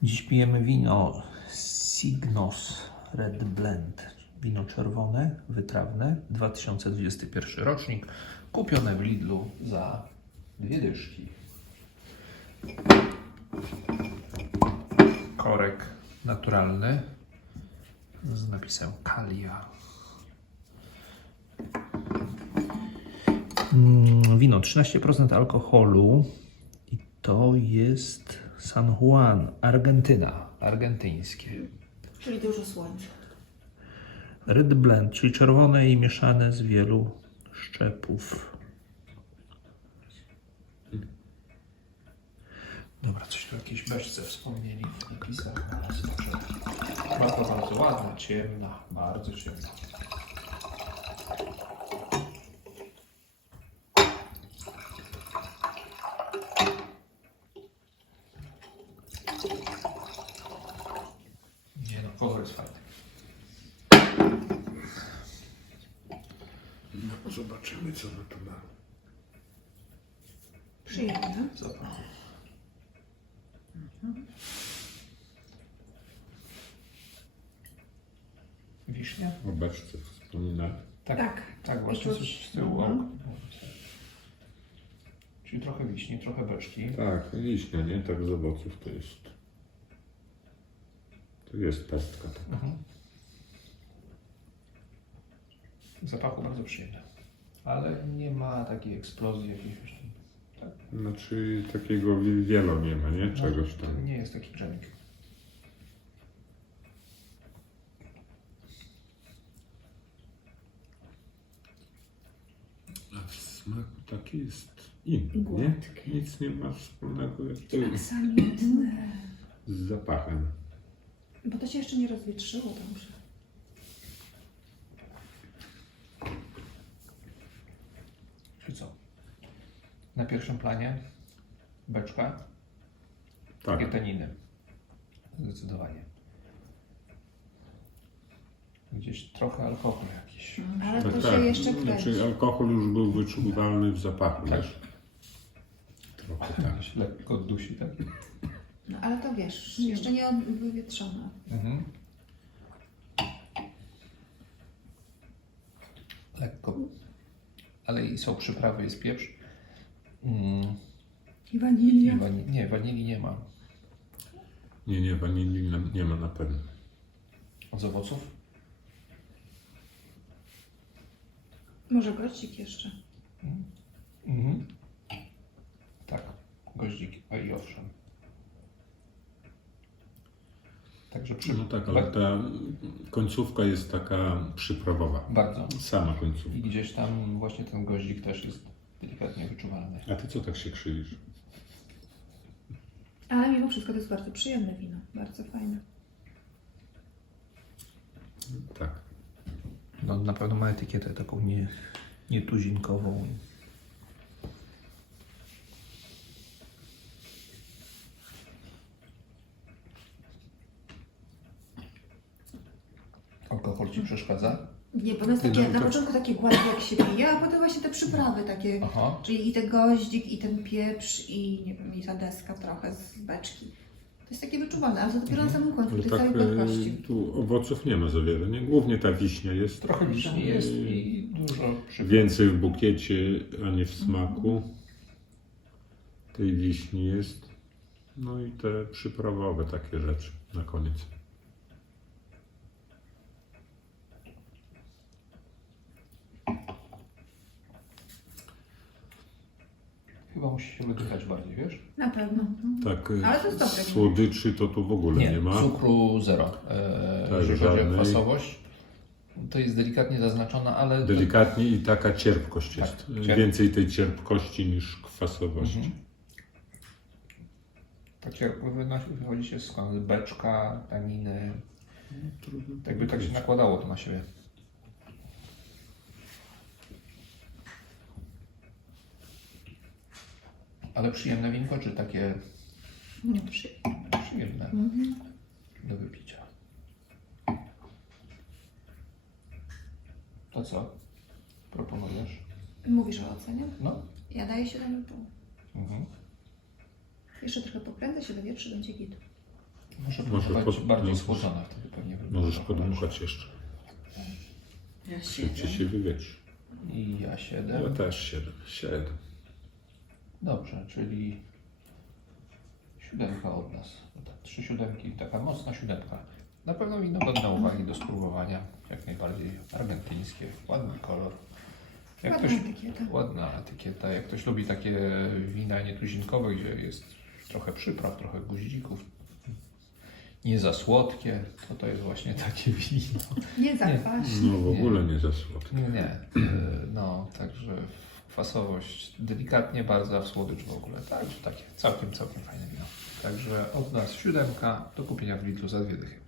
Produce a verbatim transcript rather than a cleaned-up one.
Dziś pijemy wino Signos Red Blend. Wino czerwone, wytrawne, dwa tysiące dwudziesty pierwszy rocznik, kupione w Lidlu za dwie dyszki. Korek naturalny z napisem Kalia. Mm, Wino trzynaście procent alkoholu i to jest San Juan, Argentyna, argentyńskie. Czyli dużo słońca. Red Blend, czyli czerwone i mieszane z wielu szczepów. Dobra, coś tu jakieś beczce wspomnieli w napisach. Była to bardzo ładna, ciemna, bardzo ciemna. Nie no, kolor jest fajny. No, zobaczymy, co ono tu ma. Przyjemne. Zapach. Wiśnia? O beczce wspomina. Tak, Tak. tak właśnie I czuć- coś z tyłu. Mhm. Czyli trochę wiśni, trochę beczki. Tak, wiśnia, nie? Tak z owoców to jest. To jest pestka taka. Mhm. W zapachu bardzo przyjemne. Ale nie ma takiej eksplozji jakiejś właśnie. Tak? Znaczy takiego wi- wielo nie ma, nie? Czegoś To tam. nie jest taki dżemik. A w smaku taki jest inny, nie? Gładki. Nic nie ma wspólnego jak to Tak jest samiutne. z zapachem. Bo to się jeszcze nie rozwietrzyło, to muszę. Czy co? Na pierwszym planie beczka, Tak. takie taniny. Zdecydowanie. Gdzieś trochę alkohol jakiś. Ale Tak, to się tak. jeszcze kręci. Znaczy alkohol już był wyczuwalny w zapachu, Tak. wiesz? Trochę tak. Jakiś lekko dusi, tak? No ale to wiesz, jeszcze nie od- wywietrzone. Mhm. Lekko. Ale i są przyprawy, jest pieprz. Mm. I wanilia. I wani- nie, wanilii nie ma. Nie, nie, wanilii na- nie ma na pewno. Z owoców? Może goździk jeszcze. Mhm. Tak, goździk, a i owszem. Także przy... No tak, ale ta końcówka jest taka przyprawowa. Bardzo. Sama końcówka. I gdzieś tam właśnie ten goździk też jest delikatnie wyczuwalny. A ty co tak się krzywisz? Ale mimo wszystko to jest bardzo przyjemne wino. Bardzo fajne. Tak. No na pewno ma etykietę taką nie, nietuzinkową. Alkohol ci przeszkadza? Nie, bo ono jest Ty, takie, no, na to- początku takie gładkie jak się pije, a potem właśnie te przyprawy takie. Aha. Czyli i ten goździk, i ten pieprz, i nie wiem, i ta deska trochę z beczki. To jest takie wyczuwalne, ale to dopiero na samym końcu, Ale tej tak całej gładkości. e, tu owoców nie ma za wiele, nie? Głównie ta wiśnia jest. Trochę wiśni jest i dużo przypraw. Więcej w bukiecie, a nie w smaku. Tej wiśni jest. No i te przyprawowe takie rzeczy na koniec. Chyba musi się wydychać bardziej, wiesz? Na pewno. Tak, e, Ale to jest dobre. słodyczy to tu w ogóle nie, ma. cukru zero. E, Tak, jeżeli chodzi o żadnej. kwasowość, to jest delikatnie zaznaczona, ale... to- Delikatnie i taka cierpkość Tak, jest. cierp- Więcej tej cierpkości niż kwasowości. Mhm. Takie wynosi- wychodzi się skąd? Beczka, taniny. Trudno Jakby tak się powiedzieć. nakładało to na siebie. Ale przyjemne winko, czy takie Nie, przy... przyjemne Mhm. do wypicia? To co proponujesz? Mówisz o ocenie? No. Ja daję siedem i pół. Mhm. Jeszcze trochę pokręcę się, dowietrzy, będzie git. Może, Może może pod- bardziej możesz- schłodzona wtedy pewnie wygląda. Możesz podmuchać jeszcze. Ja Szybciej się wywieci. I ja Ja siedem. też siedem. Siedem. Dobrze, czyli siódemka od nas. No tak, trzy siódemki, taka mocna siódemka. Na pewno wino godne uwagi do spróbowania. Jak najbardziej argentyńskie, ładny kolor. Jak Ładna ktoś, etykieta. ładna etykieta. Jak ktoś lubi takie wina nietuzinkowe, gdzie jest trochę przypraw, trochę guździków, nie za słodkie, to to jest właśnie takie wino. Nie zakwaśne. No w ogóle nie za słodkie. Nie, nie. E, No, także kwasowość delikatnie bardzo, a w słodycz w ogóle. Także takie całkiem, całkiem fajne wino. Także od nas siódemka, do kupienia w Lidlu za dwie dychy.